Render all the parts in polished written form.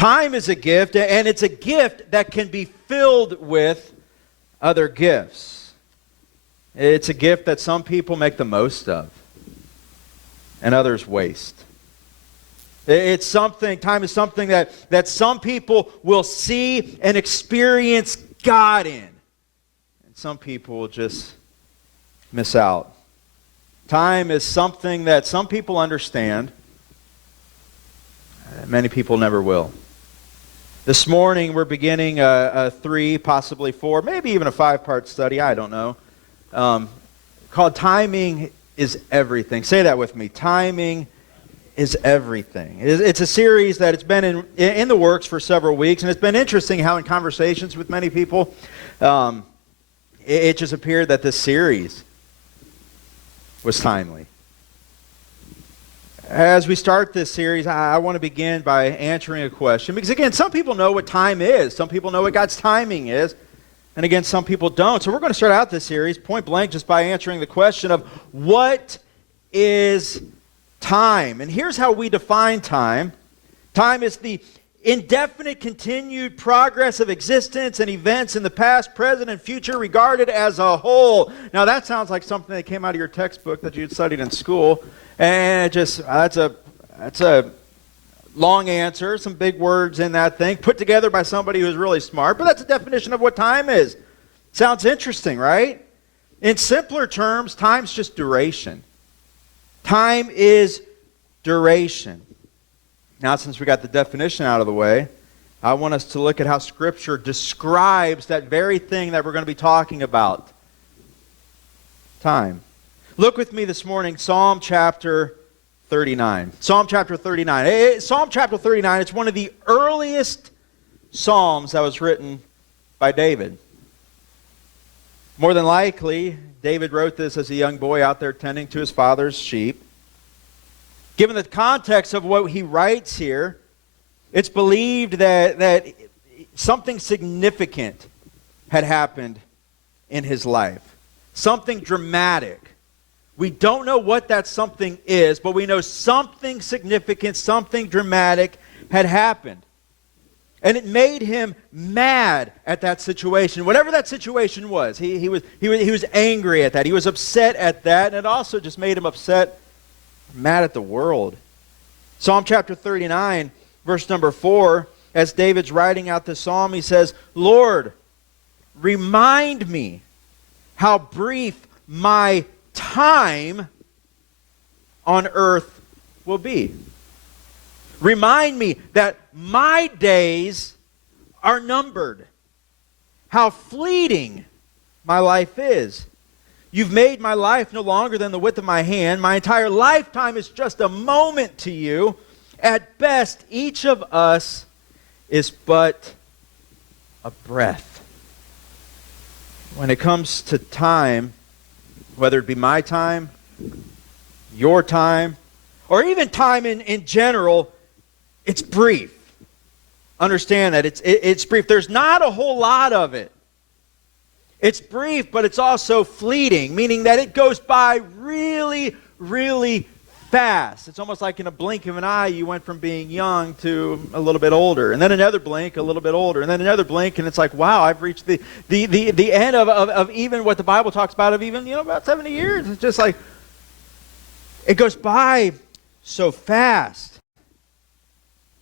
Time is a gift, and it's a gift that can be filled with other gifts. It's a gift that some people make the most of, and others waste. Time is something that some people will see and experience God in, and some people will just miss out. Time is something that some people understand, and many people never will. This morning we're beginning a 3, possibly 4, maybe even a 5-part study, I don't know, called Timing is Everything. Say that with me. Timing is everything. It's a series that it's been in the works for several weeks, and it's been interesting how in conversations with many people, it just appeared that this series was timely. As we start this series, I want to begin by answering a question, because again, some people know what time is. Some people know what God's timing is, and again, some people don't. So we're going to start out this series point blank just by answering the question of what is time? And here's how we define time. Time is the indefinite continued progress of existence and events in the past, present, and future regarded as a whole. Now that sounds like something that came out of your textbook that you'd studied in school, and that's a long answer, some big words in that thing, put together by somebody who's really smart, but that's a definition of what time is. Sounds interesting, right? In simpler terms, time's just duration. Time is duration. Now, since we got the definition out of the way, I want us to look at how Scripture describes that very thing that we're going to be talking about. Time. Look with me this morning, Psalm chapter 39. Psalm chapter 39. Psalm chapter 39, it's one of the earliest psalms that was written by David. More than likely, David wrote this as a young boy out there tending to his father's sheep. Given the context of what he writes here, it's believed that something significant had happened in his life. Something dramatic. We don't know what that something is, but we know something significant, something dramatic had happened. And it made him mad at that situation. Whatever that situation was, he was angry at that. He was upset at that, and it also just made him upset, mad at the world. Psalm chapter 39, verse number 4, as David's writing out this psalm, he says, "Lord, remind me how brief my time on earth will be. Remind me that my days are numbered. How fleeting my life is. You've made my life no longer than the width of my hand. My entire lifetime is just a moment to you. At best, each of us is but a breath." When it comes to time, whether it be my time, your time, or even time in general, it's brief. Understand that it's brief. There's not a whole lot of it. It's brief, but it's also fleeting, meaning that it goes by really, really fast. It's almost like in a blink of an eye, you went from being young to a little bit older, and then another blink, a little bit older, and then another blink, and it's like, wow, I've reached the end of even what the Bible talks about of even, about 70 years. It's just like, it goes by so fast.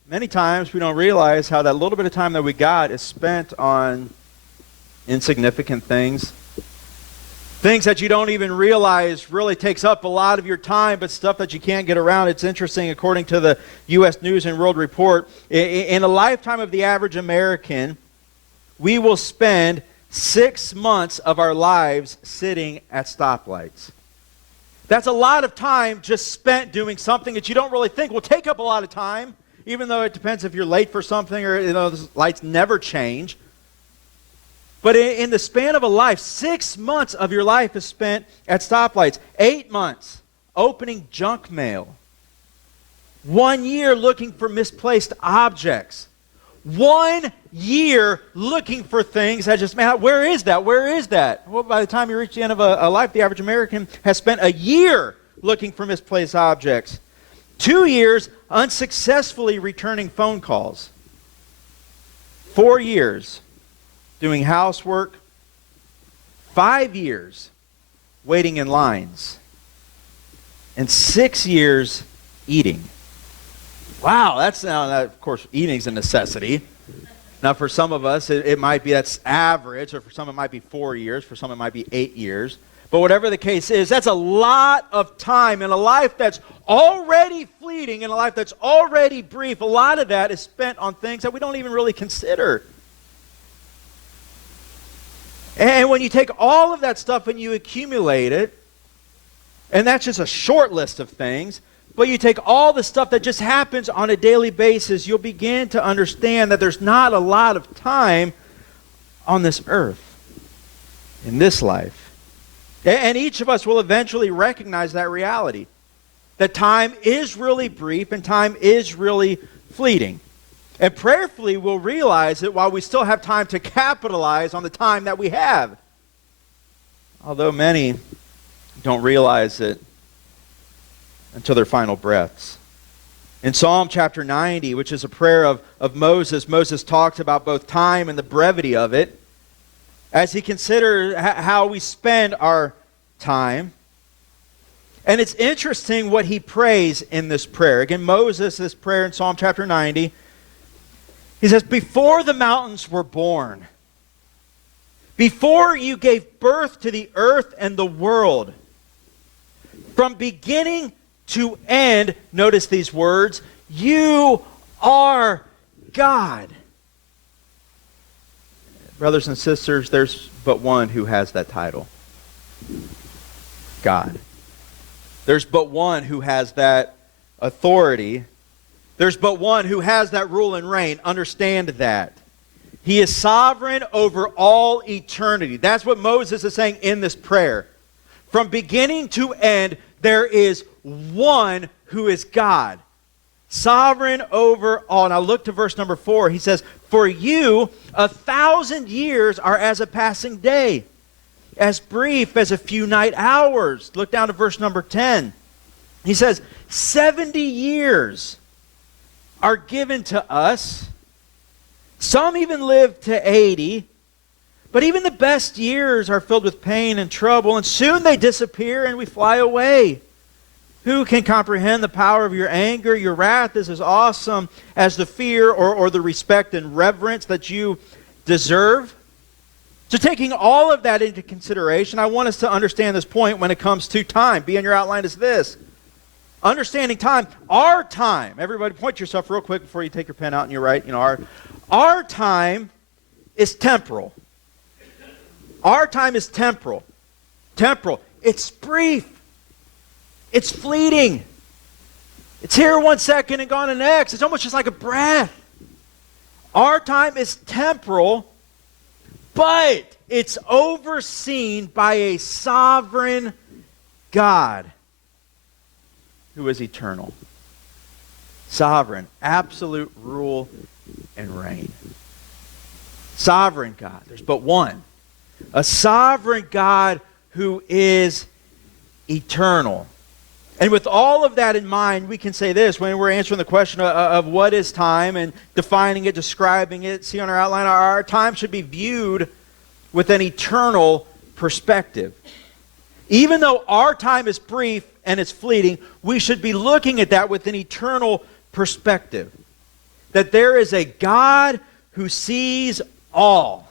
Many times we don't realize how that little bit of time that we got is spent on insignificant things. Things that you don't even realize really takes up a lot of your time, but stuff that you can't get around. It's interesting, according to the U.S. News and World Report, in a lifetime of the average American, we will spend 6 months of our lives sitting at stoplights. That's a lot of time just spent doing something that you don't really think will take up a lot of time, even though it depends if you're late for something or the lights never change. But in the span of a life, 6 months of your life is spent at stoplights. 8 months opening junk mail. 1 year looking for misplaced objects. 1 year looking for things that just, man, where is that? Where is that? Well, by the time you reach the end of a life, the average American has spent a year looking for misplaced objects. 2 years unsuccessfully returning phone calls. 4 years doing housework, 5 years waiting in lines, and 6 years eating. Wow, that's now, of course, eating's a necessity. Now, for some of us, it might be that's average, or for some it might be 4 years, for some it might be 8 years. But whatever the case is, that's a lot of time in a life that's already fleeting, in a life that's already brief. A lot of that is spent on things that we don't even really consider. And when you take all of that stuff and you accumulate it, and that's just a short list of things, but you take all the stuff that just happens on a daily basis, you'll begin to understand that there's not a lot of time on this earth, in this life. And each of us will eventually recognize that reality, that time is really brief and time is really fleeting. And prayerfully, we'll realize that while we still have time to capitalize on the time that we have, although many don't realize it until their final breaths. In Psalm chapter 90, which is a prayer of Moses, Moses talks about both time and the brevity of it as he considers how we spend our time. And it's interesting what he prays in this prayer. Again, Moses, this prayer in Psalm chapter 90, he says, before the mountains were born, before you gave birth to the earth and the world, from beginning to end, notice these words, you are God. Brothers and sisters, there's but one who has that title. God. There's but one who has that authority. There's but one who has that rule and reign. Understand that. He is sovereign over all eternity. That's what Moses is saying in this prayer. From beginning to end, there is one who is God. Sovereign over all. Now look to verse number 4. He says, for you, 1,000 years are as a passing day, as brief as a few night hours. Look down to verse number 10. He says, 70 years are given to us. Some even live to 80. But even the best years are filled with pain and trouble, and soon they disappear and we fly away. Who can comprehend the power of your anger? Your wrath is as awesome as the fear or the respect and reverence that you deserve. So taking all of that into consideration, I want us to understand this point when it comes to time. Be in your outline is this. Understanding time. Our time. Everybody point to yourself real quick before you take your pen out and you write. Our time is temporal. Our time is temporal. Temporal. It's brief. It's fleeting. It's here 1 second and gone the next. It's almost just like a breath. Our time is temporal, but it's overseen by a sovereign God who is eternal. Sovereign, absolute rule and reign. Sovereign God. There's but one. A sovereign God who is eternal. And with all of that in mind, we can say this when we're answering the question of what is time and defining it, describing it. See on our outline, our time should be viewed with an eternal perspective. Even though our time is brief and it's fleeting, we should be looking at that with an eternal perspective. That there is a God who sees all.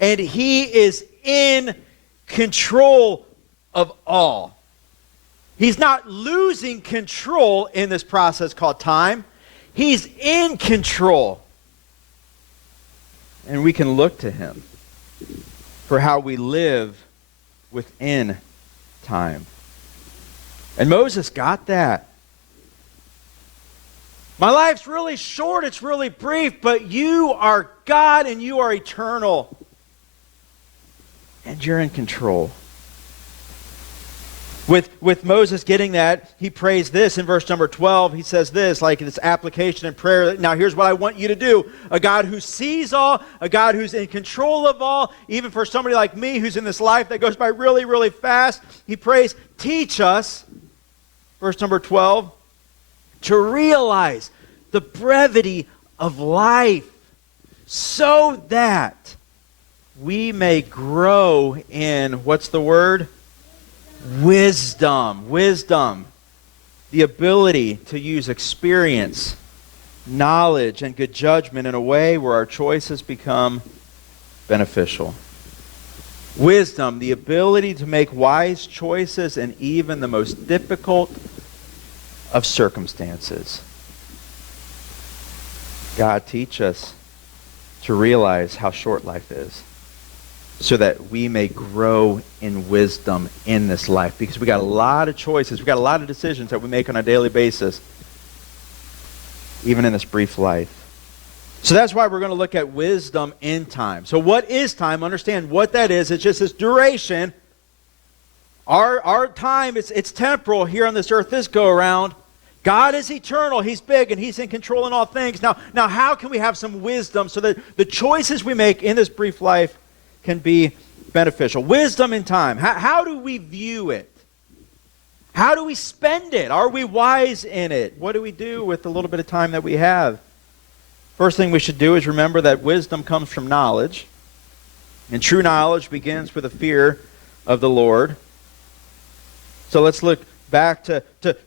And He is in control of all. He's not losing control in this process called time. He's in control. And we can look to Him for how we live within time. And Moses got that. My life's really short, it's really brief, but you are God and you are eternal. And you're in control. With Moses getting that, he prays this in verse number 12. He says this, like this application and prayer. Now here's what I want you to do. A God who sees all, a God who's in control of all, even for somebody like me who's in this life that goes by really, really fast. He prays, teach us, verse number 12, to realize the brevity of life, so that we may grow in, what's the word? Wisdom. Wisdom. The ability to use experience, knowledge, and good judgment in a way where our choices become beneficial. Wisdom, the ability to make wise choices in even the most difficult of circumstances. God, teach us to realize how short life is, so that we may grow in wisdom in this life. Because we got a lot of choices, we got a lot of decisions that we make on a daily basis, even in this brief life. So that's why we're going to look at wisdom in time. So what is time? Understand what that is. It's just this duration. Our time, it's temporal here on this earth, this go around. God is eternal. He's big and He's in control in all things. Now how can we have some wisdom so that the choices we make in this brief life can be beneficial? Wisdom in time. How do we view it? How do we spend it? Are we wise in it? What do we do with the little bit of time that we have? First thing we should do is remember that wisdom comes from knowledge. And true knowledge begins with a fear of the Lord. So let's look back to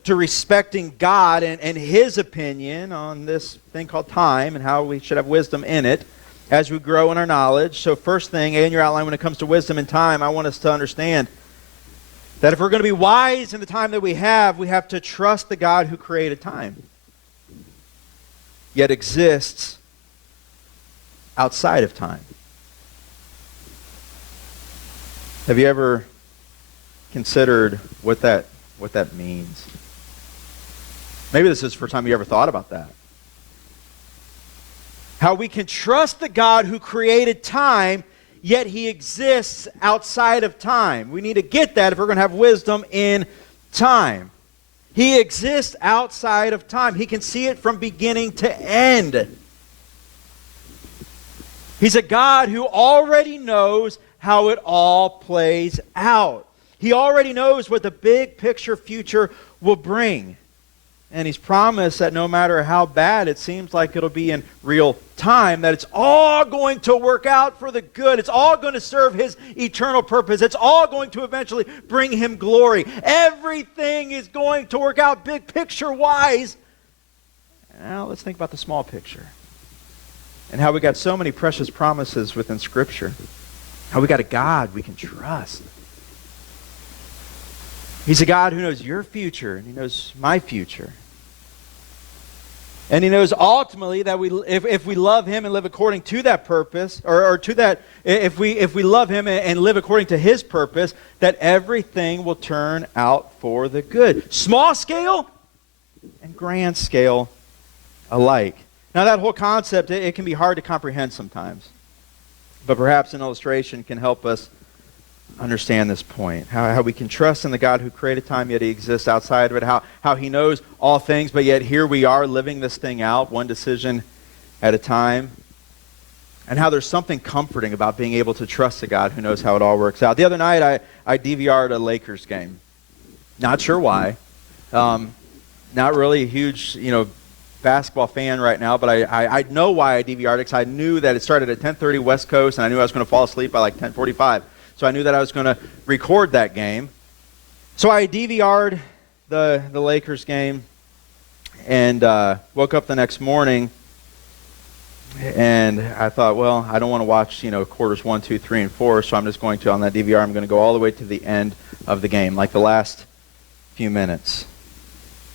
respecting God and His opinion on this thing called time and how we should have wisdom in it as we grow in our knowledge. So first thing in your outline when it comes to wisdom and time, I want us to understand that if we're going to be wise in the time that we have to trust the God who created time, yet exists outside of time. Have you ever considered what that means? Maybe this is the first time you ever thought about that. How we can trust the God who created time, yet He exists outside of time. We need to get that if we're going to have wisdom in time. He exists outside of time. He can see it from beginning to end. He's a God who already knows how it all plays out. He already knows what the big picture future will bring. And He's promised that no matter how bad it seems like it'll be in real time, that it's all going to work out for the good. It's all going to serve His eternal purpose. It's all going to eventually bring Him glory. Everything is going to work out big picture-wise. Now let's think about the small picture. And how we got so many precious promises within Scripture. How we got a God we can trust. He's a God who knows your future, and He knows my future. And He knows ultimately that if we love Him and live according to that purpose, or to that, if we love Him and live according to His purpose, that everything will turn out for the good. Small scale and grand scale alike. Now that whole concept, it can be hard to comprehend sometimes. But perhaps an illustration can help us understand this point. How we can trust in the God who created time, yet He exists outside of it. How He knows all things, but yet here we are living this thing out, one decision at a time. And how there's something comforting about being able to trust a God who knows how it all works out. The other night, I DVR'd a Lakers game. Not sure why. Not really a huge, basketball fan right now, but I know why I DVR'd it, because I knew that it started at 10:30 West Coast, and I knew I was going to fall asleep by like 10:45. So I knew that I was going to record that game. So I DVR'd the Lakers game and woke up the next morning, and I thought, well, I don't want to watch, quarters 1, 2, 3, and 4, so I'm just going to, on that DVR, I'm going to go all the way to the end of the game, like the last few minutes.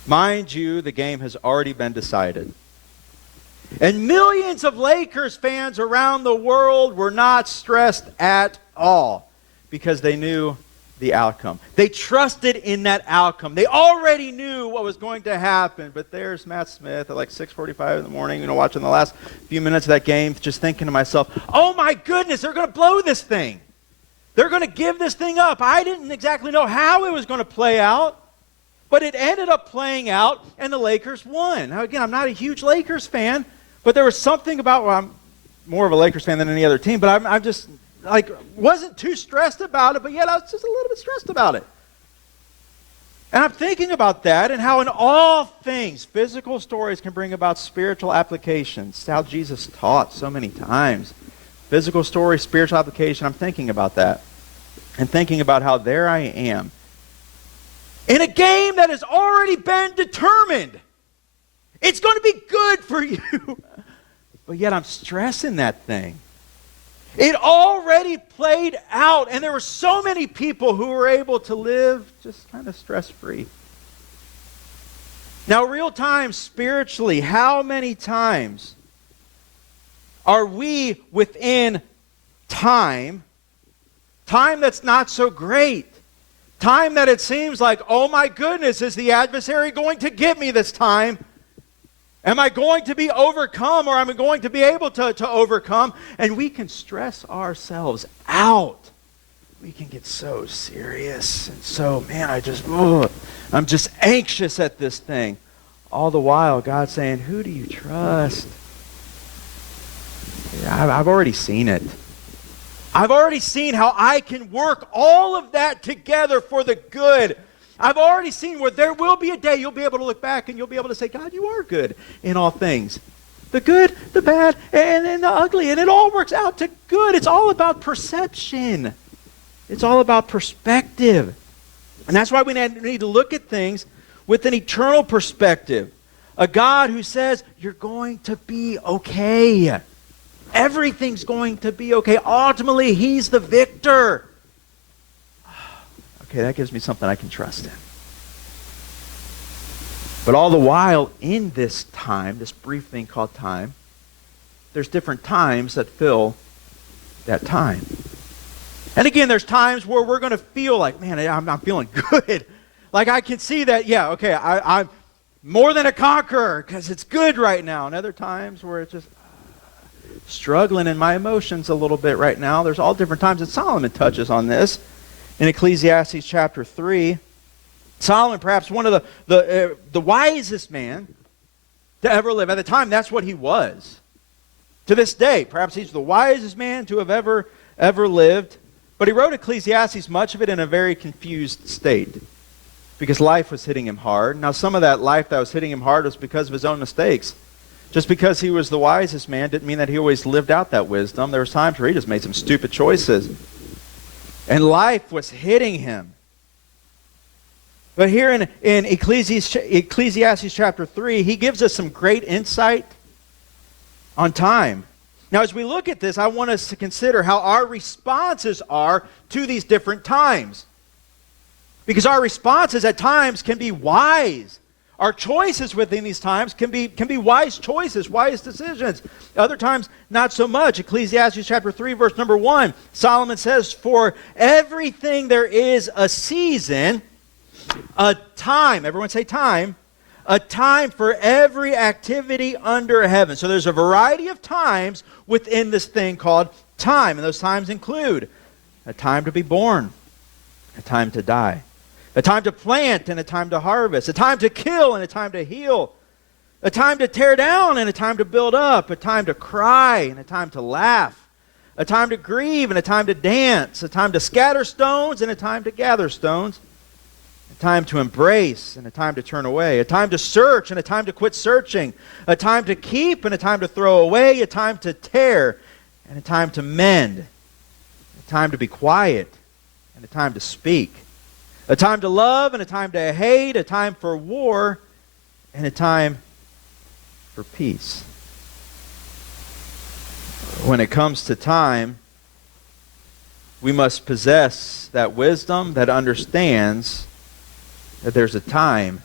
Mind you, the game has already been decided. And millions of Lakers fans around the world were not stressed at all because they knew the outcome. They trusted in that outcome. They already knew what was going to happen. But there's Matt Smith at like 6:45 in the morning, watching the last few minutes of that game, just thinking to myself, oh my goodness, they're going to blow this thing. They're going to give this thing up. I didn't exactly know how it was going to play out. But it ended up playing out, and the Lakers won. Now, again, I'm not a huge Lakers fan, but there was something about, well, I'm more of a Lakers fan than any other team, but I'm just, wasn't too stressed about it, but yet I was just a little bit stressed about it. And I'm thinking about that and how in all things, physical stories can bring about spiritual applications. It's how Jesus taught so many times. Physical story, spiritual application. I'm thinking about that. And thinking about how there I am in a game that has already been determined. It's going to be good for you. But yet I'm stressing that thing. It already played out, and there were so many people who were able to live just kind of stress-free. Now, real time spiritually, how many times are we within time that's not so great? Time that it seems like, oh my goodness, is the adversary going to get me this time? Am I going to be overcome, or am I going to be able to overcome? And we can stress ourselves out. We can get so serious and so, man, I'm just anxious at this thing. All the while, God's saying, who do you trust? Yeah, I've already seen it. I've already seen how I can work all of that together for the good. I've already seen where there will be a day you'll be able to look back and you'll be able to say, God, you are good in all things. The good, the bad, and the ugly. And it all works out to good. It's all about perception. It's all about perspective. And that's why we need to look at things with an eternal perspective. A God who says, you're going to be okay. Everything's going to be okay. Ultimately, He's the victor. Okay, that gives me something I can trust in. But all the while, in this time, this brief thing called time, there's different times that fill that time. And again, there's times where we're going to feel like, man, I'm feeling good. Like I can see that, yeah, okay, I'm more than a conqueror because it's good right now. And other times where it's just struggling in my emotions a little bit right now. There's all different times. And Solomon touches on this in Ecclesiastes chapter 3. Solomon, perhaps one of the wisest man to ever live. At the time, that's what he was. To this day, perhaps he's the wisest man to have ever lived. But he wrote Ecclesiastes, much of it in a very confused state, because life was hitting him hard. Now, some of that life that was hitting him hard was because of his own mistakes. Just because he was the wisest man didn't mean that he always lived out that wisdom. There was times where he just made some stupid choices. And life was hitting him. But here in Ecclesiastes chapter 3, he gives us some great insight on time. Now, as we look at this, I want us to consider how our responses are to these different times. Because our responses at times can be wise. Our choices within these times can be wise choices, wise decisions. Other times, not so much. Ecclesiastes chapter 3, verse number 1, Solomon says, for everything there is a season, a time. Everyone say time. A time for every activity under heaven. So there's a variety of times within this thing called time. And those times include a time to be born, a time to die, a time to plant and a time to harvest, a time to kill and a time to heal, a time to tear down and a time to build up, a time to cry and a time to laugh, a time to grieve and a time to dance, a time to scatter stones and a time to gather stones, a time to embrace and a time to turn away, a time to search and a time to quit searching, a time to keep and a time to throw away, a time to tear and a time to mend, a time to be quiet and a time to speak, a time to love and a time to hate, a time for war and a time for peace. When it comes to time, we must possess that wisdom that understands that there's a time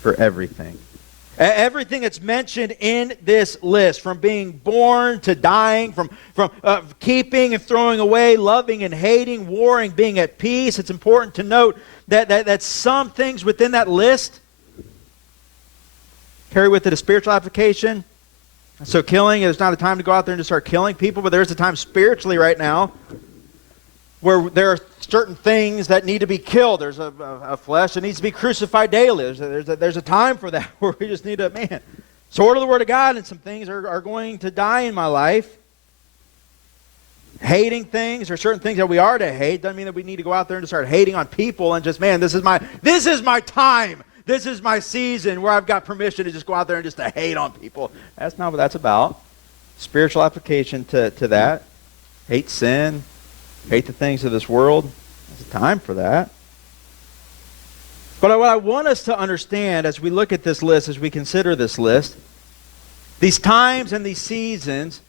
for everything. Everything that's mentioned in this list, from being born to dying, from keeping and throwing away, loving and hating, warring, being at peace. It's important to note that some things within that list carry with it a spiritual application. So killing, there's not a time to go out there and just start killing people, but there's a time spiritually right now where there are certain things that need to be killed. There's a flesh that needs to be crucified daily. There's a time for that where we just need to, sword of the Word of God, and some things are going to die in my life. hating things or certain things that we are to hate doesn't mean that we need to go out there and just start hating on people and just, man, this is my time. This is my season where I've got permission to just go out there and just to hate on people. That's not what that's about. Spiritual application to that. Hate sin. Hate the things of this world. There's a time for that. But what I want us to understand as we look at this list, as we consider this list, these times and these seasons,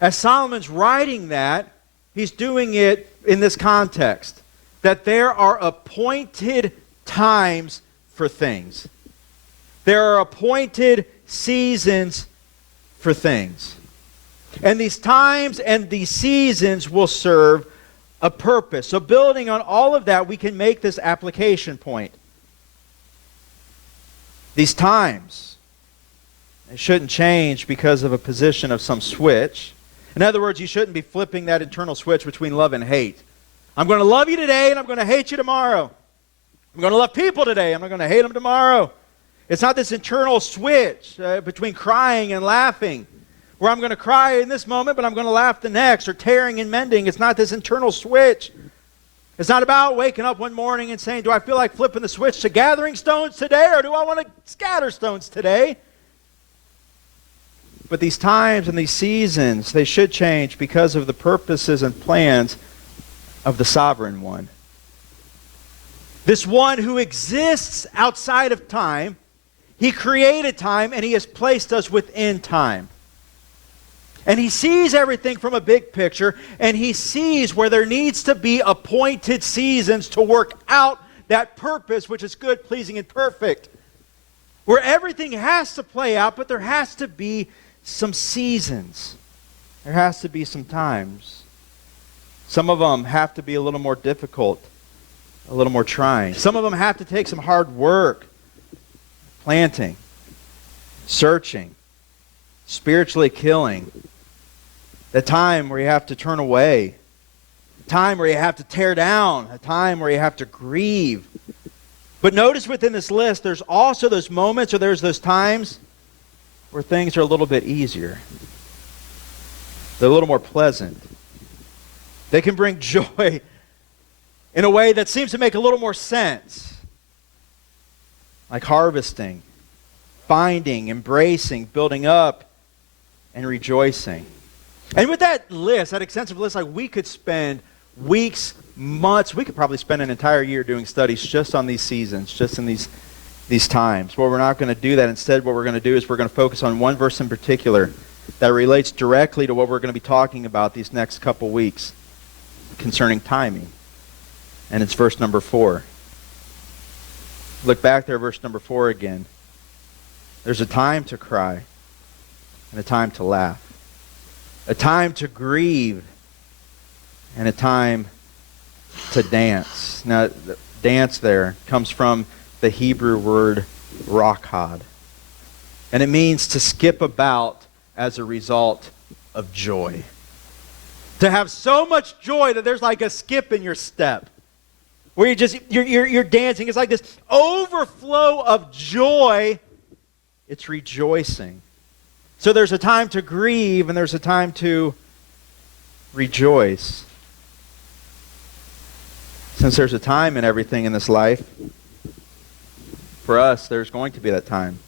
as Solomon's writing that, he's doing it in this context, that there are appointed times for things. There are appointed seasons for things. And these times and these seasons will serve a purpose. So building on all of that, we can make this application point. These times, they shouldn't change because of a position of some switch. In other words, you shouldn't be flipping that internal switch between love and hate. I'm going to love you today and I'm going to hate you tomorrow. I'm going to love people today. I'm not going to hate them tomorrow. It's not this internal switch between crying and laughing, where I'm going to cry in this moment, but I'm going to laugh the next, or tearing and mending. It's not this internal switch. It's not about waking up one morning and saying, do I feel like flipping the switch to gathering stones today, or do I want to scatter stones today? But these times and these seasons, they should change because of the purposes and plans of the sovereign one. This one who exists outside of time. He created time and he has placed us within time. And he sees everything from a big picture, and he sees where there needs to be appointed seasons to work out that purpose, which is good, pleasing, and perfect. Where everything has to play out, but there has to be some seasons. There has to be some times. Some of them have to be a little more difficult, a little more trying. Some of them have to take some hard work. Planting, searching, spiritually killing. The time where you have to turn away. A time where you have to tear down. A time where you have to grieve. But notice within this list, there's also those moments, or there's those times where things are a little bit easier. They're a little more pleasant. They can bring joy in a way that seems to make a little more sense. Like harvesting, finding, embracing, building up, and rejoicing. And with that list, that extensive list, like we could spend weeks, months, we could probably spend an entire year doing studies just on these seasons, just in these times. But we're not going to do that. Instead, what we're going to do is we're going to focus on one verse in particular that relates directly to what we're going to be talking about these next couple weeks concerning timing. And it's verse number 4. Look back there, verse number 4 again. There's a time to cry and a time to laugh. A time to grieve and a time to dance. Now, the dance there comes from the Hebrew word rakad. And it means to skip about as a result of joy. To have so much joy that there's like a skip in your step. Where you're dancing. It's like this overflow of joy. It's rejoicing. So there's a time to grieve and there's a time to rejoice. Since there's a time in everything in this life, for us, there's going to be that time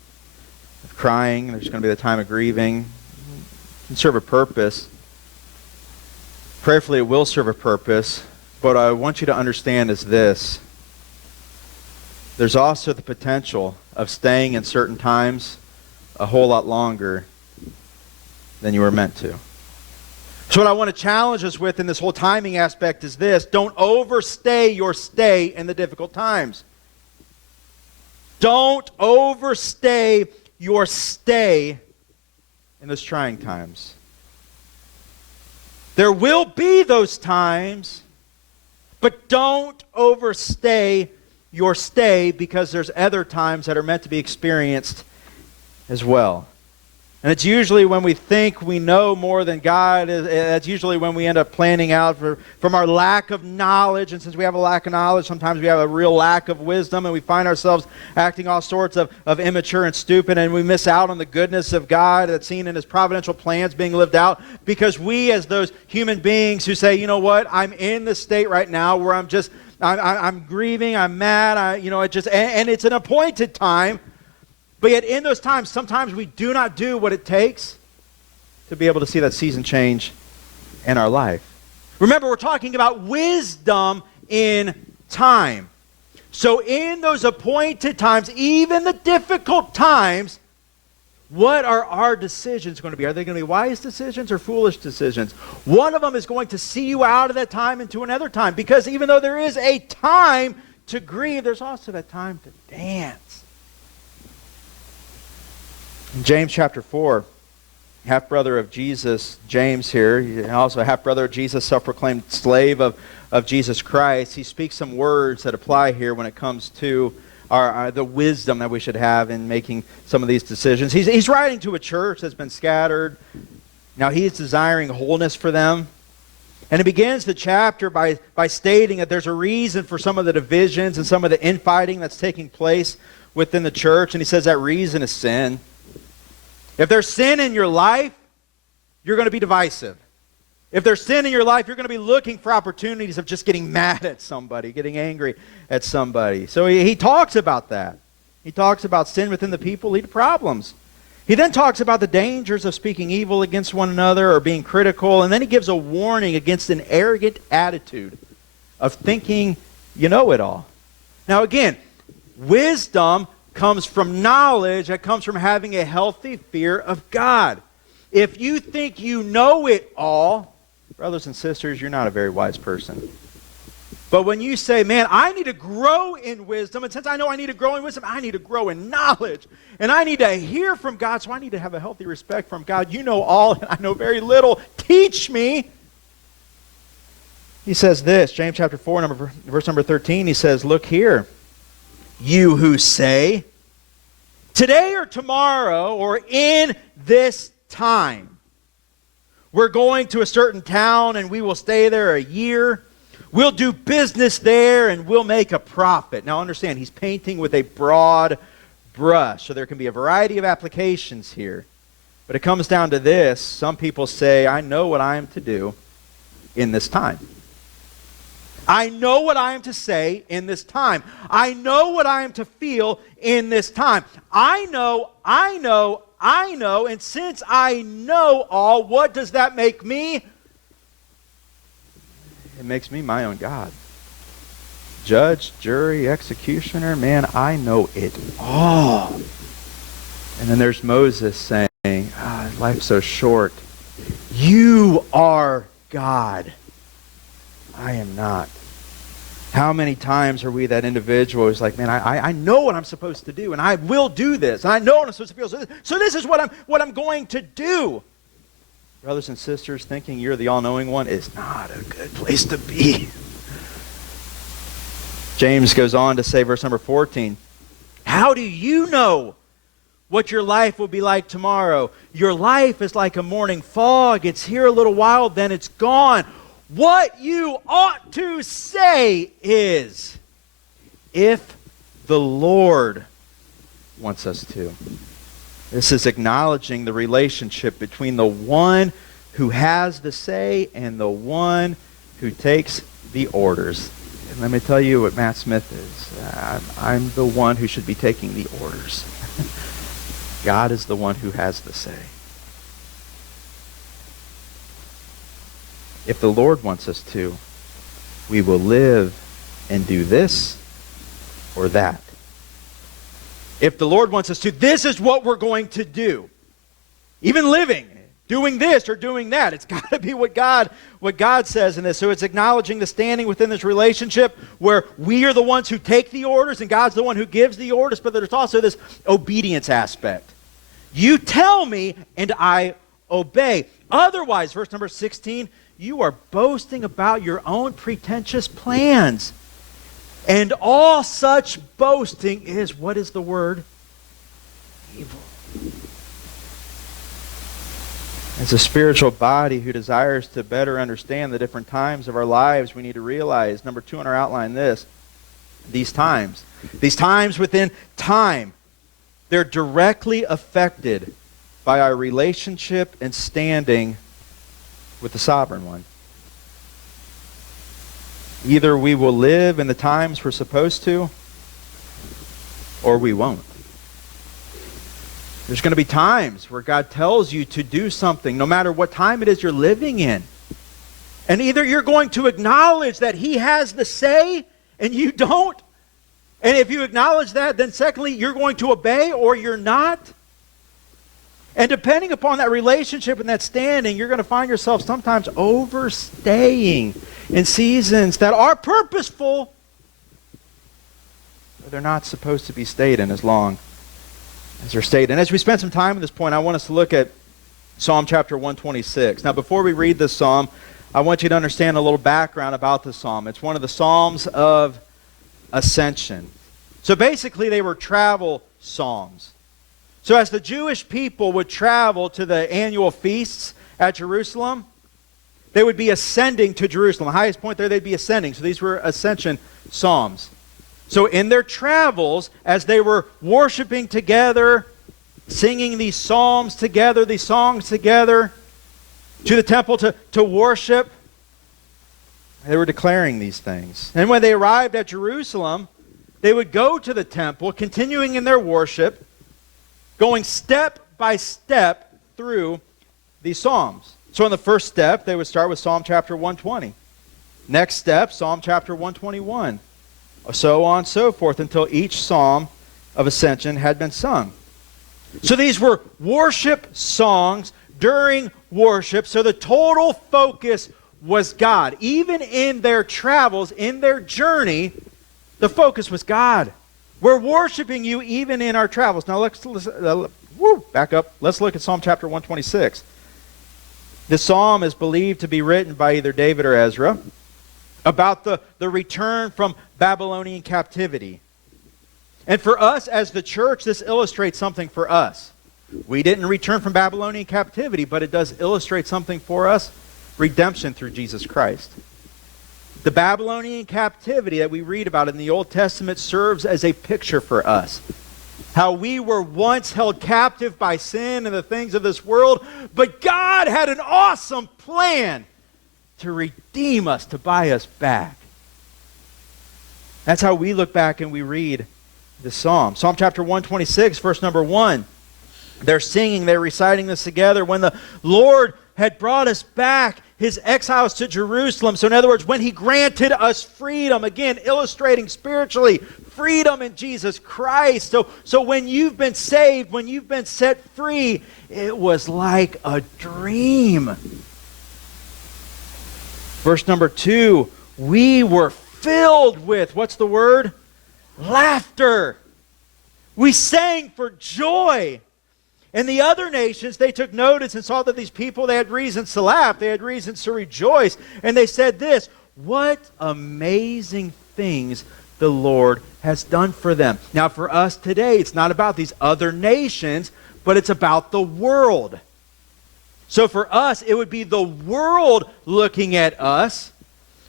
of crying. There's going to be the time of grieving. It can serve a purpose. Prayerfully, it will serve a purpose. But what I want you to understand is this. There's also the potential of staying in certain times a whole lot longer than you were meant to. So what I want to challenge us with in this whole timing aspect is this. Don't overstay your stay in the difficult times. Don't overstay your stay in those trying times. There will be those times, but don't overstay your stay because there's other times that are meant to be experienced as well. And it's usually when we think we know more than God, that's usually when we end up planning out from our lack of knowledge. And since we have a lack of knowledge, sometimes we have a real lack of wisdom, and we find ourselves acting all sorts of immature and stupid, and we miss out on the goodness of God that's seen in His providential plans being lived out, because we, as those human beings who say, you know what, I'm in this state right now where I'm grieving, I'm mad, and it's an appointed time. But yet in those times, sometimes we do not do what it takes to be able to see that season change in our life. Remember, we're talking about wisdom in time. So in those appointed times, even the difficult times, what are our decisions going to be? Are they going to be wise decisions or foolish decisions? One of them is going to see you out of that time into another time. Because even though there is a time to grieve, there's also that time to dance. In James chapter 4, half-brother of Jesus, James here, also a half-brother of Jesus, self-proclaimed slave of Jesus Christ, he speaks some words that apply here when it comes to the wisdom that we should have in making some of these decisions. He's writing to a church that's been scattered. Now he's desiring wholeness for them. And he begins the chapter by stating that there's a reason for some of the divisions and some of the infighting that's taking place within the church. And he says that reason is sin. If there's sin in your life, you're going to be divisive. If there's sin in your life, you're going to be looking for opportunities of just getting mad at somebody, getting angry at somebody. So he talks about that. He talks about sin within the people lead to problems. He then talks about the dangers of speaking evil against one another or being critical, and then he gives a warning against an arrogant attitude of thinking you know it all. Now again, wisdom comes from knowledge, that comes from having a healthy fear of God. If you think you know it all, brothers and sisters, you're not a very wise person. But when you say, man, I need to grow in wisdom, and since I know I need to grow in wisdom, I need to grow in knowledge, and I need to hear from God, so I need to have a healthy respect from God. You know all, and I know very little. Teach me. He says this, James chapter 4, verse number 13, he says, look here. You who say, today or tomorrow or in this time, we're going to a certain town and we will stay there a year. We'll do business there and we'll make a profit. Now understand, he's painting with a broad brush, so there can be a variety of applications here. But it comes down to this. Some people say, I know what I am to do in this time. I know what I am to say in this time. I know what I am to feel in this time. I know, and since I know all, what does that make me? It makes me my own God. Judge, jury, executioner, man, I know it all. And then there's Moses saying, life's so short. You are God. I am not. How many times are we that individual who's like, man, I know what I'm supposed to do, and I will do this, and I know what I'm supposed to feel, so this is what I'm going to do. Brothers and sisters, thinking you're the all-knowing one is not a good place to be. James goes on to say, verse number 14, how do you know what your life will be like tomorrow? Your life is like a morning fog. It's here a little while, then it's gone. What you ought to say is, if the Lord wants us to. This is acknowledging the relationship between the one who has the say and the one who takes the orders. And let me tell you what Matt Smith is. I'm the one who should be taking the orders. God is the one who has the say. If the Lord wants us to, we will live and do this or that. If the Lord wants us to, this is what we're going to do. Even living, doing this or doing that. It's got to be what God says in this. So it's acknowledging the standing within this relationship where we are the ones who take the orders and God's the one who gives the orders, but there's also this obedience aspect. You tell me and I obey. Otherwise, verse number 16, you are boasting about your own pretentious plans. And all such boasting is, what is the word? Evil. As a spiritual body who desires to better understand the different times of our lives, we need to realize, number 2 on our outline, these times within time, they're directly affected by our relationship and standing with the Sovereign One. Either we will live in the times we're supposed to, or we won't. There's going to be times where God tells you to do something, no matter what time it is you're living in. And either you're going to acknowledge that He has the say, and you don't. And if you acknowledge that, then secondly, you're going to obey, or you're not. And depending upon that relationship and that standing, you're going to find yourself sometimes overstaying in seasons that are purposeful, but they're not supposed to be stayed in as long as they're stayed. And as we spend some time at this point, I want us to look at Psalm chapter 126. Now, before we read this psalm, I want you to understand a little background about the psalm. It's one of the Psalms of Ascension. So basically, they were travel psalms. So as the Jewish people would travel to the annual feasts at Jerusalem, they would be ascending to Jerusalem. The highest point there, they'd be ascending. So these were ascension psalms. So in their travels, as they were worshiping together, singing these psalms together, these songs together, to the temple to worship, they were declaring these things. And when they arrived at Jerusalem, they would go to the temple, continuing in their worship, going step by step through these psalms. So in the first step, they would start with Psalm chapter 120. Next step, Psalm chapter 121. So on and so forth until each psalm of ascension had been sung. So these were worship songs during worship. So the total focus was God. Even in their travels, in their journey, the focus was God. We're worshiping you even in our travels. Now let's back up. Let's look at Psalm chapter 126. This psalm is believed to be written by either David or Ezra about the return from Babylonian captivity. And for us as the church, this illustrates something for us. We didn't return from Babylonian captivity, but it does illustrate something for us: redemption through Jesus Christ. The Babylonian captivity that we read about in the Old Testament serves as a picture for us. How we were once held captive by sin and the things of this world, but God had an awesome plan to redeem us, to buy us back. That's how we look back and we read the psalm. Psalm chapter 126, verse number 1. They're singing, they're reciting this together. When the Lord had brought us back, His exiles to Jerusalem. So in other words, when He granted us freedom, again, illustrating spiritually, freedom in Jesus Christ. So when you've been saved, when you've been set free, it was like a dream. Verse number 2, we were filled with, what's the word? Laughter. We sang for joy. And the other nations, they took notice and saw that these people, they had reasons to laugh. They had reasons to rejoice. And they said this: what amazing things the Lord has done for them. Now for us today, it's not about these other nations, but it's about the world. So for us, it would be the world looking at us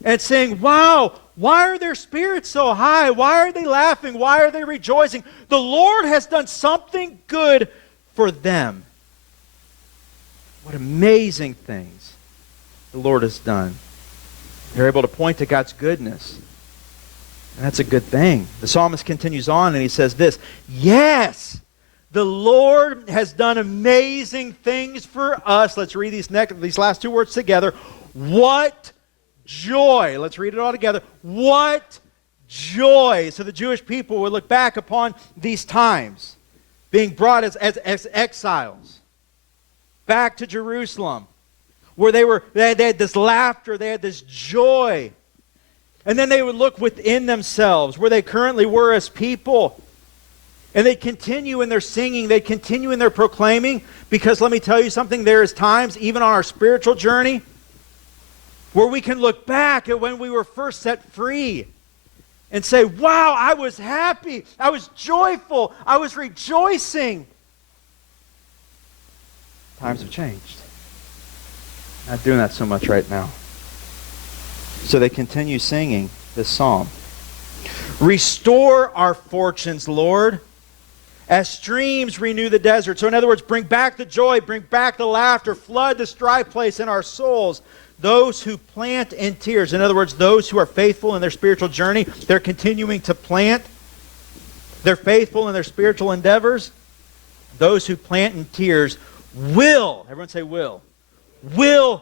and saying, wow, why are their spirits so high? Why are they laughing? Why are they rejoicing? The Lord has done something good for them. What amazing things the Lord has done. They're able to point to God's goodness. And that's a good thing. The psalmist continues on and he says this: yes, the Lord has done amazing things for us. Let's read these last two words together. What joy. Let's read it all together. What joy. So the Jewish people would look back upon these times, being brought as exiles back to Jerusalem, where they had this laughter, they had this joy. And then they would look within themselves, where they currently were as people. And they'd continue in their singing, they'd continue in their proclaiming, because let me tell you something, there is times, even on our spiritual journey, where we can look back at when we were first set free and say, wow, I was happy, I was joyful, I was rejoicing. Times have changed. Not doing that so much right now. So they continue singing this psalm. Restore our fortunes, Lord, as streams renew the desert. So in other words, bring back the joy, bring back the laughter, flood this dry place in our souls. Those who plant in tears, in other words, those who are faithful in their spiritual journey, they're continuing to plant. They're faithful in their spiritual endeavors. Those who plant in tears will, everyone say will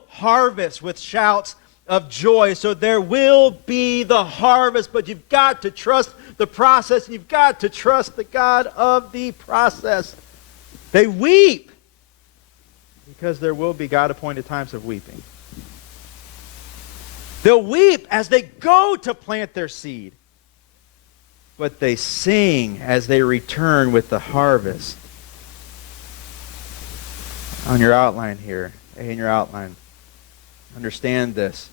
harvest with shouts of joy. So there will be the harvest, but you've got to trust the process, and you've got to trust the God of the process. They weep because there will be God-appointed times of weeping. They'll weep as they go to plant their seed, but they sing as they return with the harvest. On your outline here, in your outline, understand this.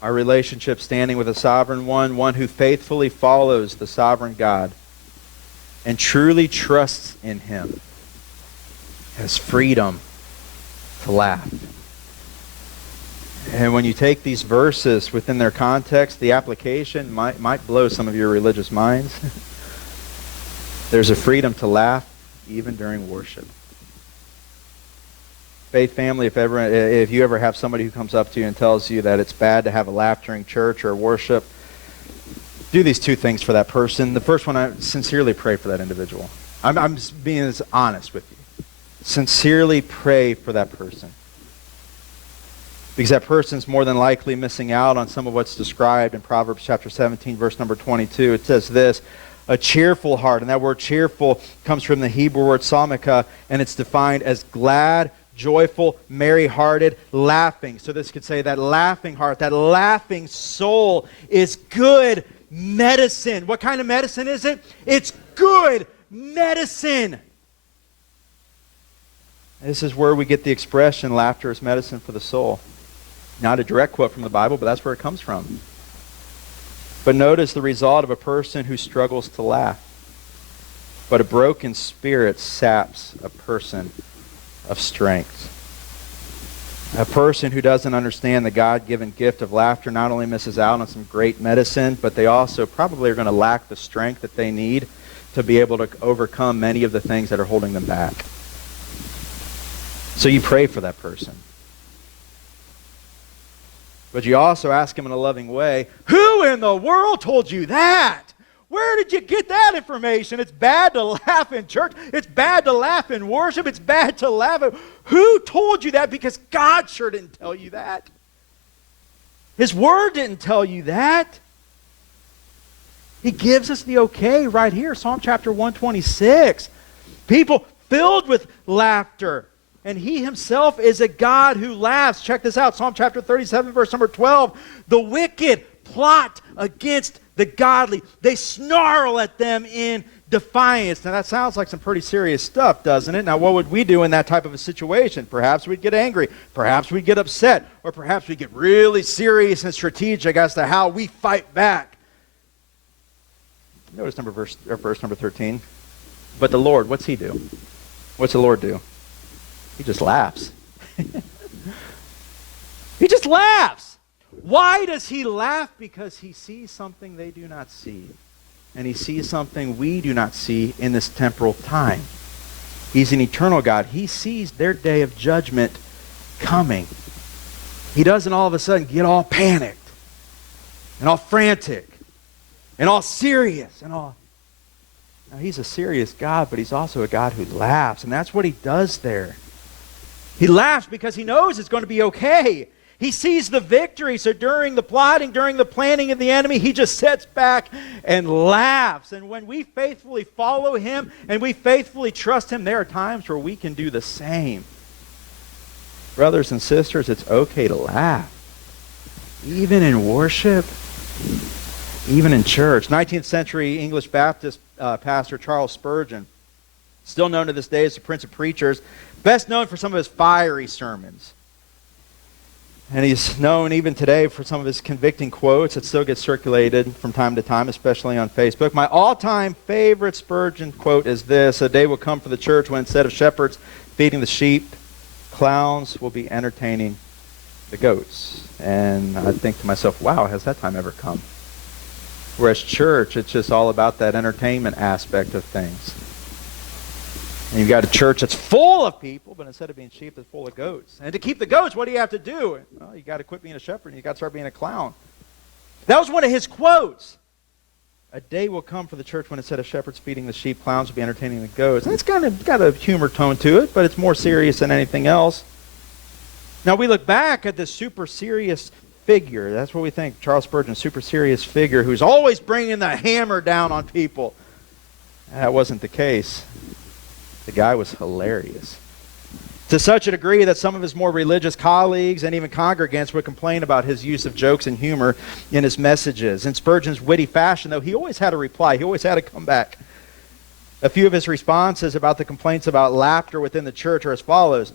Our relationship standing with a sovereign one who faithfully follows the sovereign God and truly trusts in him, has freedom to laugh. And when you take these verses within their context, the application might blow some of your religious minds. There's a freedom to laugh even during worship. Faith family, if you ever have somebody who comes up to you and tells you that it's bad to have a laugh during church or worship, do these two things for that person. The first one, I sincerely pray for that individual. I'm just being as honest with you. Sincerely pray for that person. Because that person's more than likely missing out on some of what's described in Proverbs chapter 17, verse number 22. It says this, a cheerful heart, and that word cheerful comes from the Hebrew word samika, and it's defined as glad, joyful, merry-hearted, laughing. So this could say that laughing heart, that laughing soul is good medicine. What kind of medicine is it? It's good medicine. This is where we get the expression, laughter is medicine for the soul. Not a direct quote from the Bible, but that's where it comes from. But notice the result of a person who struggles to laugh. But a broken spirit saps a person of strength. A person who doesn't understand the God-given gift of laughter not only misses out on some great medicine, but they also probably are going to lack the strength that they need to be able to overcome many of the things that are holding them back. So you pray for that person. But you also ask him in a loving way, who in the world told you that? Where did you get that information? It's bad to laugh in church. It's bad to laugh in worship. It's bad to laugh at... Who told you that? Because God sure didn't tell you that. His Word didn't tell you that. He gives us the okay right here. Psalm chapter 126. People filled with laughter. And He Himself is a God who laughs. Check this out. Psalm chapter 37, verse number 12. The wicked plot against the godly. They snarl at them in defiance. Now that sounds like some pretty serious stuff, doesn't it? Now what would we do in that type of a situation? Perhaps we'd get angry. Perhaps we'd get upset. Or perhaps we'd get really serious and strategic as to how we fight back. Notice verse number 13. But the Lord, what's He do? What's the Lord do? He just laughs. He just laughs. Why does He laugh? Because He sees something they do not see. And He sees something we do not see in this temporal time. He's an eternal God. He sees their day of judgment coming. He doesn't all of a sudden get all panicked and all frantic and all serious and all... Now, He's a serious God, but He's also a God who laughs. And that's what He does there. He laughs because He knows it's going to be okay. He sees the victory. So during the plotting, during the planning of the enemy, He just sits back and laughs. And when we faithfully follow Him and we faithfully trust Him, there are times where we can do the same. Brothers and sisters, it's okay to laugh. Even in worship, even in church. 19th century English Baptist pastor Charles Spurgeon, still known to this day as the Prince of Preachers, best known for some of his fiery sermons. And he's known even today for some of his convicting quotes that still get circulated from time to time, especially on Facebook. My all-time favorite Spurgeon quote is this: a day will come for the church when instead of shepherds feeding the sheep, clowns will be entertaining the goats. And I think to myself, wow, has that time ever come? Whereas church, it's just all about that entertainment aspect of things. And you've got a church that's full of people, but instead of being sheep, it's full of goats. And to keep the goats, what do you have to do? Well, you got to quit being a shepherd, and you got to start being a clown. That was one of his quotes. A day will come for the church when instead of shepherds feeding the sheep, clowns will be entertaining the goats. And it's kind of got a humor tone to it, but it's more serious than anything else. Now we look back at this super serious figure. That's what we think, Charles Spurgeon, super serious figure who's always bringing the hammer down on people. That wasn't the case. The guy was hilarious. To such a degree that some of his more religious colleagues and even congregants would complain about his use of jokes and humor in his messages. In Spurgeon's witty fashion, though, he always had a reply. He always had a comeback. A few of his responses about the complaints about laughter within the church are as follows.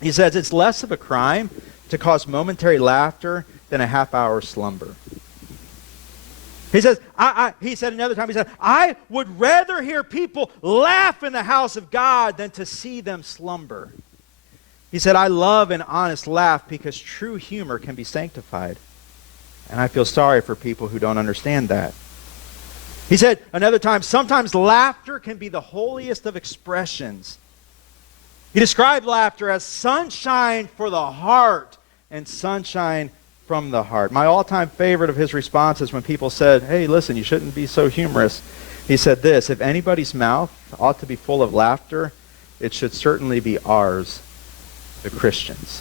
He says, it's less of a crime to cause momentary laughter than a half-hour slumber. He says, he said another time, he said, I would rather hear people laugh in the house of God than to see them slumber. He said, I love an honest laugh because true humor can be sanctified. And I feel sorry for people who don't understand that. He said another time, sometimes laughter can be the holiest of expressions. He described laughter as sunshine for the heart and sunshine from the heart. My all-time favorite of his responses when people said, hey, listen, you shouldn't be so humorous. He said this, if anybody's mouth ought to be full of laughter, it should certainly be ours, the Christians.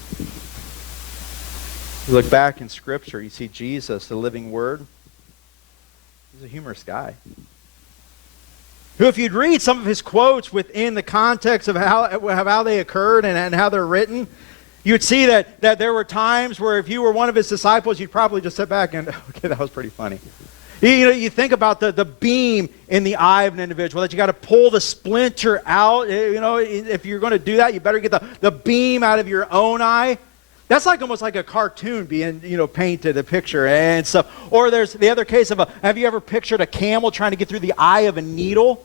You look back in Scripture, you see Jesus, the living Word. He's a humorous guy. Who, if you'd read some of his quotes within the context of how they occurred and how they're written, you would see that there were times where if you were one of his disciples, you'd probably just sit back and, okay, that was pretty funny. You think about the beam in the eye of an individual, that you got to pull the splinter out. If you're going to do that, you better get the beam out of your own eye. That's like almost like a cartoon being, painted, a picture and stuff. Or there's the other case of have you ever pictured a camel trying to get through the eye of a needle?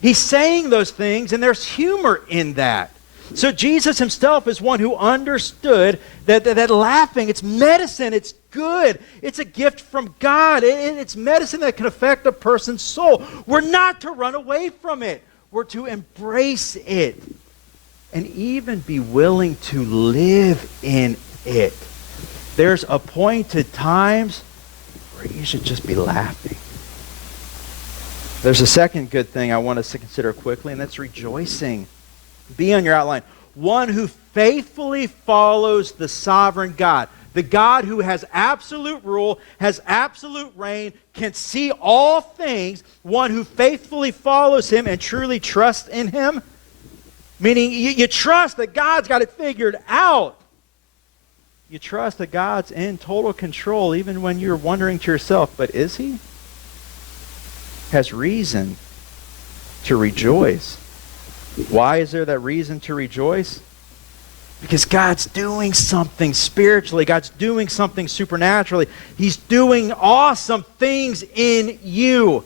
He's saying those things, and there's humor in that. So Jesus himself is one who understood that laughing, it's medicine, it's good, it's a gift from God, it's medicine that can affect a person's soul. We're not to run away from it. We're to embrace it and even be willing to live in it. There's appointed times where you should just be laughing. There's a second good thing I want us to consider quickly, and that's rejoicing. Be on your outline. One who faithfully follows the sovereign God. The God who has absolute rule, has absolute reign, can see all things. One who faithfully follows him and truly trusts in him. Meaning you trust that God's got it figured out. You trust that God's in total control even when you're wondering to yourself, but is he? Has reason to rejoice. Why is there that reason to rejoice? Because God's doing something spiritually. God's doing something supernaturally. He's doing awesome things in you.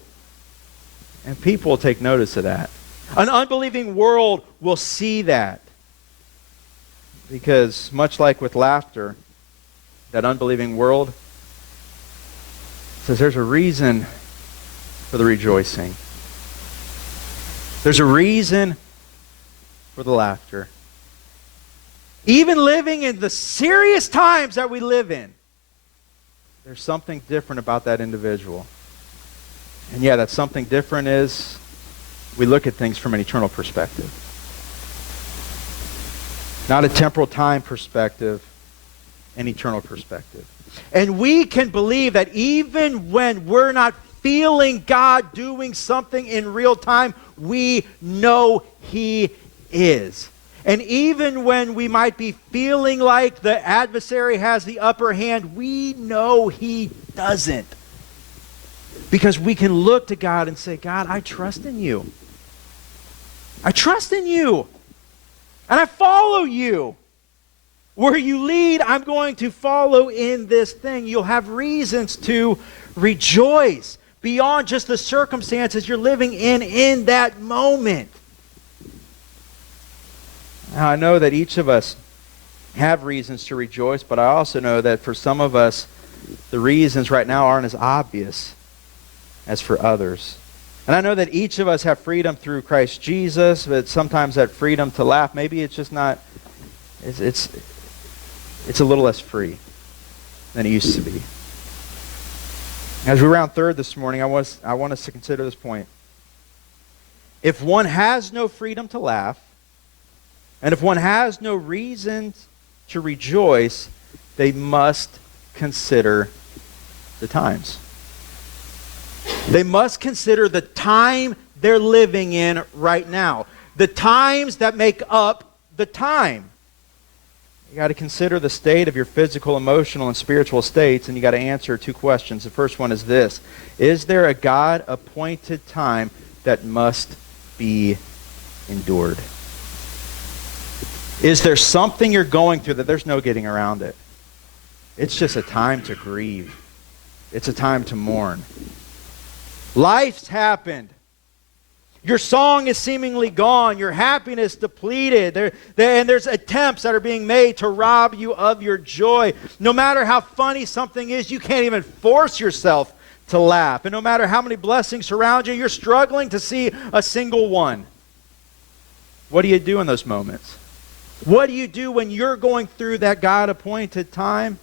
And people will take notice of that. An unbelieving world will see that. Because much like with laughter, that unbelieving world says there's a reason for the rejoicing. There's a reason for the laughter. Even living in the serious times that we live in, there's something different about that individual. And yeah, that something different is we look at things from an eternal perspective. Not a temporal time perspective, an eternal perspective. And we can believe that even when we're not feeling God doing something in real time, we know he is. And even when we might be feeling like the adversary has the upper hand, we know he doesn't. Because we can look to God and say, God, I trust in you. I trust in you. And I follow you. Where you lead, I'm going to follow in this thing. You'll have reasons to rejoice beyond just the circumstances you're living in that moment. Now, I know that each of us have reasons to rejoice, but I also know that for some of us, the reasons right now aren't as obvious as for others. And I know that each of us have freedom through Christ Jesus, but sometimes that freedom to laugh, maybe it's just not, it's a little less free than it used to be. As we round third this morning, I want us to consider this point. If one has no freedom to laugh, and if one has no reason to rejoice, they must consider the times. They must consider the time they're living in right now. The times that make up the time. You got to consider the state of your physical, emotional, and spiritual states, and you got to answer two questions. The first one is this: is there a God-appointed time that must be endured? Is there something you're going through that there's no getting around it? It's just a time to grieve. It's a time to mourn. Life's happened. Your song is seemingly gone. Your happiness depleted. And there's attempts that are being made to rob you of your joy. No matter how funny something is, you can't even force yourself to laugh. And no matter how many blessings surround you, you're struggling to see a single one. What do you do in those moments? What do you do when you're going through that God-appointed time?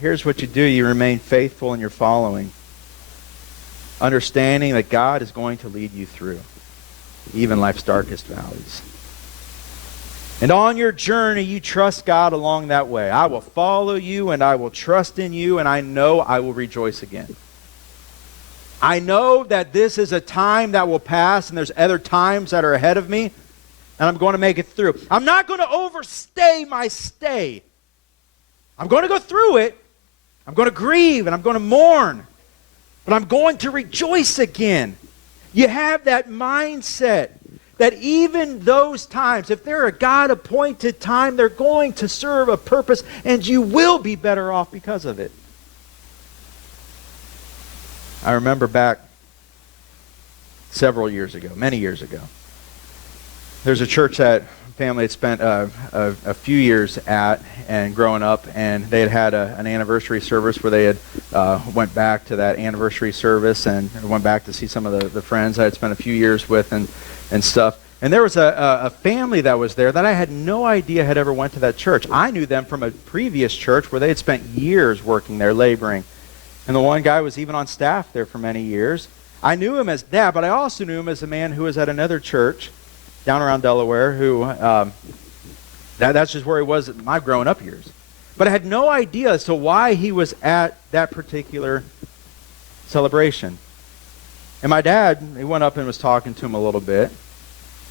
Here's what you do. You remain faithful in your following, understanding that God is going to lead you through even life's darkest valleys. And on your journey, you trust God along that way. I will follow you, and I will trust in you, and I know I will rejoice again. I know that this is a time that will pass, and there's other times that are ahead of me, and I'm going to make it through. I'm not going to overstay my stay. I'm going to go through it. I'm going to grieve, and I'm going to mourn. But I'm going to rejoice again. You have that mindset that even those times, if they're a God-appointed time, they're going to serve a purpose, and you will be better off because of it. I remember back several years ago, many years ago, there's a church that family had spent a few years at and growing up, and they had an anniversary service where they had went back to that anniversary service and went back to see some of the friends I had spent a few years with and stuff. And there was a family that was there that I had no idea had ever went to that church. I knew them from a previous church where they had spent years working there, laboring. And the one guy was even on staff there for many years. I knew him as that, but I also knew him as a man who was at another church down around Delaware, who that's just where he was in my growing up years. But I had no idea as to why he was at that particular celebration. And my dad, he went up and was talking to him a little bit.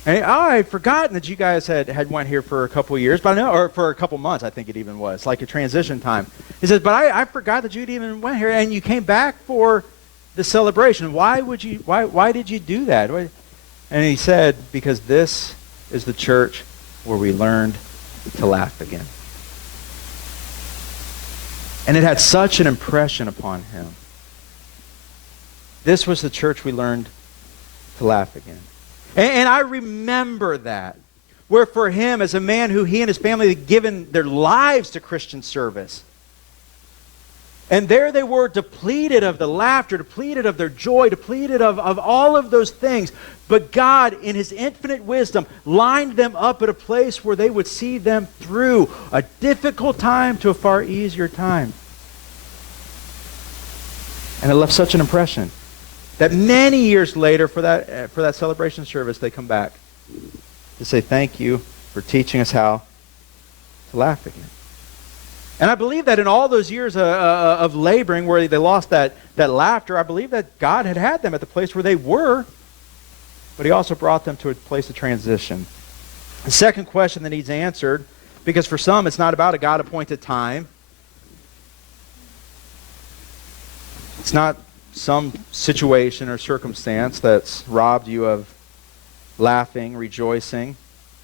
And I had forgotten that you guys had went here for a couple years, but I know, or for a couple months, I think it even was, like a transition time. He says, but I forgot that you'd even went here, and you came back for the celebration. Why did you do that? And he said, because this is the church where we learned to laugh again. And it had such an impression upon him. This was the church we learned to laugh again. And I remember that, where for him, as a man who he and his family had given their lives to Christian service, and there they were, depleted of the laughter, depleted of their joy, depleted of all of those things. But God, in his infinite wisdom, lined them up at a place where they would see them through a difficult time to a far easier time. And it left such an impression that many years later, for that celebration service, they come back to say thank you for teaching us how to laugh again. And I believe that in all those years of laboring where they lost that laughter, I believe that God had them at the place where they were, but he also brought them to a place of transition. The second question that needs answered, because for some it's not about a God-appointed time. It's not some situation or circumstance that's robbed you of laughing, rejoicing.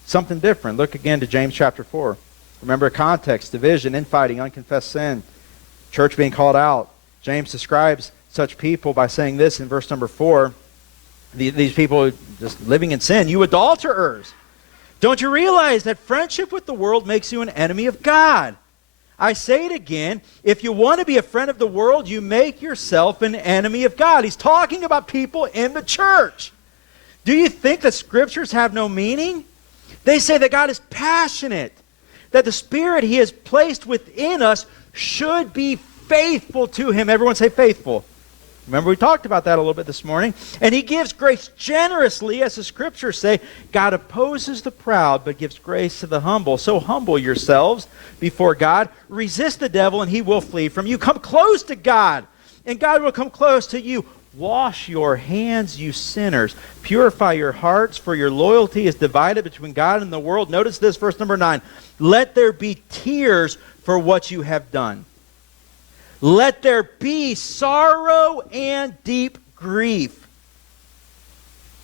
Something different. Look again to James chapter 4. Remember context, division, infighting, unconfessed sin, church being called out. James describes such people by saying this in verse number 4. These people just living in sin. You adulterers, Don't you realize that friendship with the world makes you an enemy of God? I say it again, if you want to be a friend of the world, you make yourself an enemy of God. He's talking about people in the church. Do you think that scriptures have no meaning? They say that God is passionate, that the Spirit He has placed within us should be faithful to Him. Everyone say faithful. Remember, we talked about that a little bit this morning. And He gives grace generously, as the scriptures say. God opposes the proud, but gives grace to the humble. So humble yourselves before God. Resist the devil, and he will flee from you. Come close to God, and God will come close to you. Wash your hands, you sinners. Purify your hearts, for your loyalty is divided between God and the world. Notice this, verse number 9. Let there be tears for what you have done. Let there be sorrow and deep grief.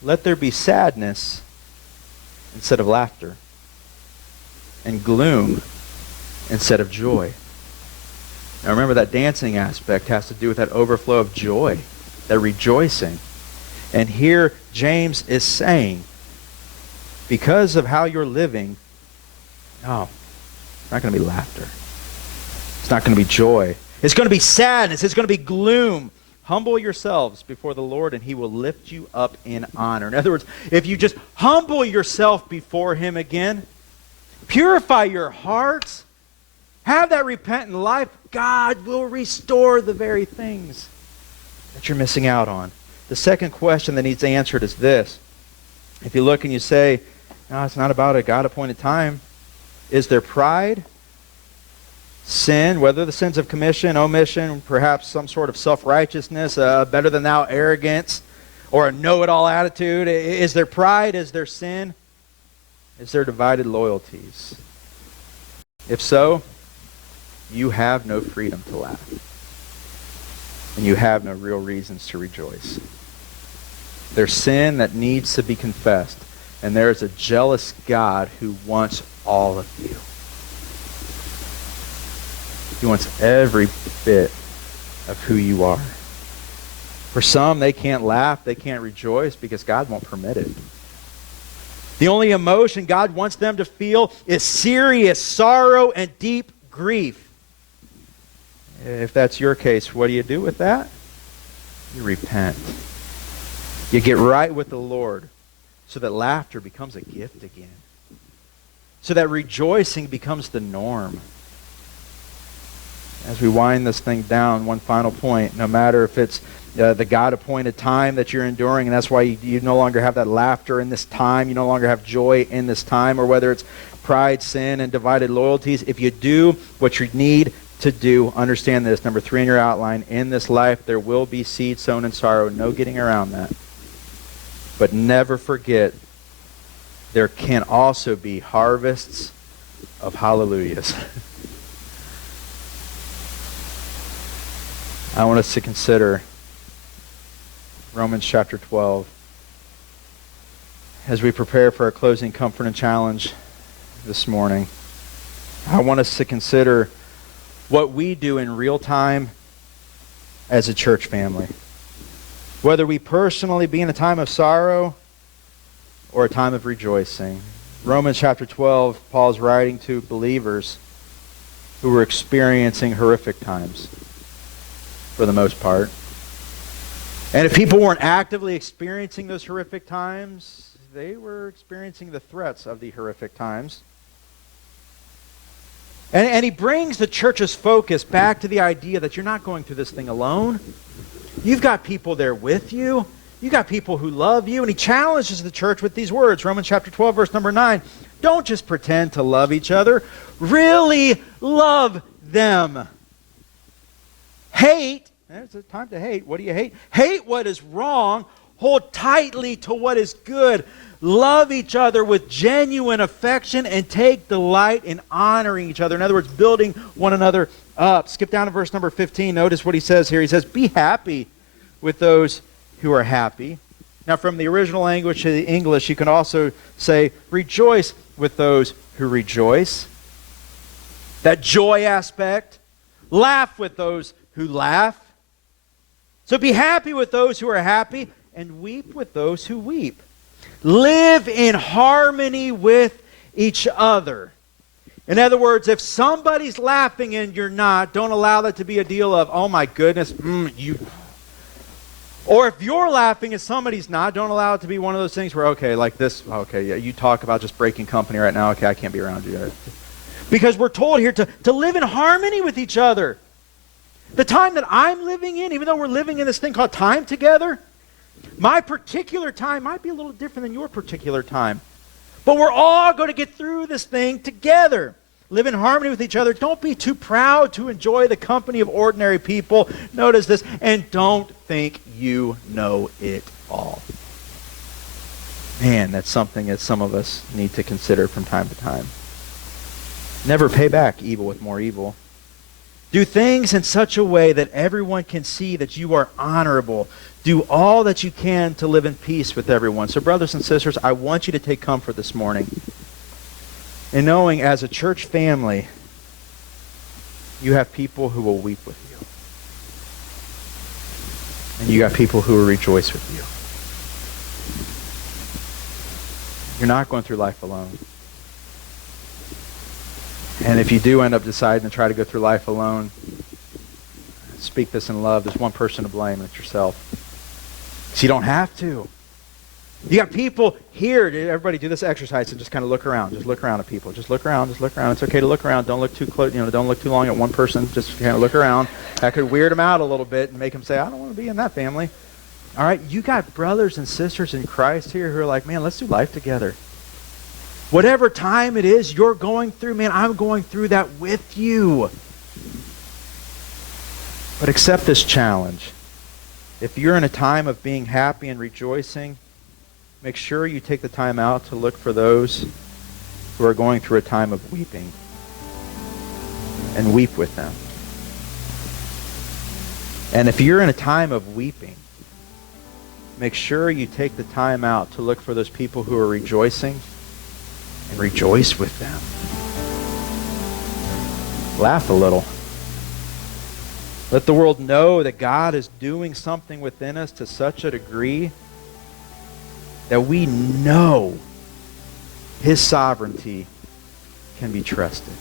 Let there be sadness instead of laughter, and gloom instead of joy. Now remember, that dancing aspect has to do with that overflow of joy, that rejoicing. And here James is saying, because of how you're living, no, it's not going to be laughter. It's not going to be joy. It's going to be sadness. It's going to be gloom. Humble yourselves before the Lord, and He will lift you up in honor. In other words, if you just humble yourself before Him again, purify your hearts, have that repentant life, God will restore the very things that you're missing out on. The second question that needs answered is this. If you look and you say, no, it's not about a God-appointed time. Is there pride? Sin, whether the sins of commission, omission, perhaps some sort of self-righteousness, better than thou arrogance, or a know-it-all attitude? Is there pride? Is there sin? Is there divided loyalties? If so, you have no freedom to laugh. And you have no real reasons to rejoice. There's sin that needs to be confessed. And there is a jealous God who wants all of you. He wants every bit of who you are. For some, they can't laugh, they can't rejoice because God won't permit it. The only emotion God wants them to feel is serious sorrow and deep grief. If that's your case, what do you do with that? You repent. You get right with the Lord so that laughter becomes a gift again. So that rejoicing becomes the norm. As we wind this thing down, one final point, no matter if it's the God-appointed time that you're enduring, and that's why you no longer have that laughter in this time, you no longer have joy in this time, or whether it's pride, sin, and divided loyalties, if you do what you need to do, understand this, number 3 in your outline, in this life there will be seed sown in sorrow, no getting around that. But never forget, there can also be harvests of hallelujahs. I want us to consider Romans chapter 12 as we prepare for our closing comfort and challenge this morning. I want us to consider what we do in real time as a church family. Whether we personally be in a time of sorrow or a time of rejoicing. Romans chapter 12, Paul's writing to believers who were experiencing horrific times, for the most part. And if people weren't actively experiencing those horrific times, they were experiencing the threats of the horrific times. And he brings the church's focus back to the idea that you're not going through this thing alone. You've got people there with you. You've got people who love you. And he challenges the church with these words. Romans chapter 12, verse number 9. Don't just pretend to love each other. Really love them. Hate. There's a time to hate. What do you hate? Hate what is wrong. Hold tightly to what is good. Love each other with genuine affection and take delight in honoring each other. In other words, building one another up. Skip down to verse number 15. Notice what he says here. He says, be happy with those who are happy. Now, from the original language to the English, you can also say, rejoice with those who rejoice. That joy aspect. Laugh with those who laugh. So be happy with those who are happy and weep with those who weep. Live in harmony with each other. In other words, if somebody's laughing and you're not, don't allow that to be a deal of, oh my goodness, you. Or if you're laughing and somebody's not, don't allow it to be one of those things where, okay, like this, okay, yeah, you talk about just breaking company right now, okay, I can't be around you. Because we're told here to live in harmony with each other. The time that I'm living in, even though we're living in this thing called time together, my particular time might be a little different than your particular time. But we're all going to get through this thing together. Live in harmony with each other. Don't be too proud to enjoy the company of ordinary people. Notice this. And don't think you know it all. Man, that's something that some of us need to consider from time to time. Never pay back evil with more evil. Do things in such a way that everyone can see that you are honorable. Do all that you can to live in peace with everyone. So brothers and sisters, I want you to take comfort this morning in knowing as a church family, you have people who will weep with you. And you got people who will rejoice with you. You're not going through life alone. And if you do end up deciding to try to go through life alone, speak this in love. There's one person to blame, and it's yourself. So you don't have to. You got people here. Everybody do this exercise and just kind of look around. Just look around at people. Just look around. Just look around. It's okay to look around. Don't look too close. Don't look too long at one person. Just kind of look around. That could weird them out a little bit and make them say, I don't want to be in that family. All right? You got brothers and sisters in Christ here who are like, man, let's do life together. Whatever time it is you're going through, man, I'm going through that with you. But accept this challenge. If you're in a time of being happy and rejoicing, make sure you take the time out to look for those who are going through a time of weeping and weep with them. And if you're in a time of weeping, make sure you take the time out to look for those people who are rejoicing and rejoice with them. Laugh a little. Let the world know that God is doing something within us to such a degree that we know His sovereignty can be trusted.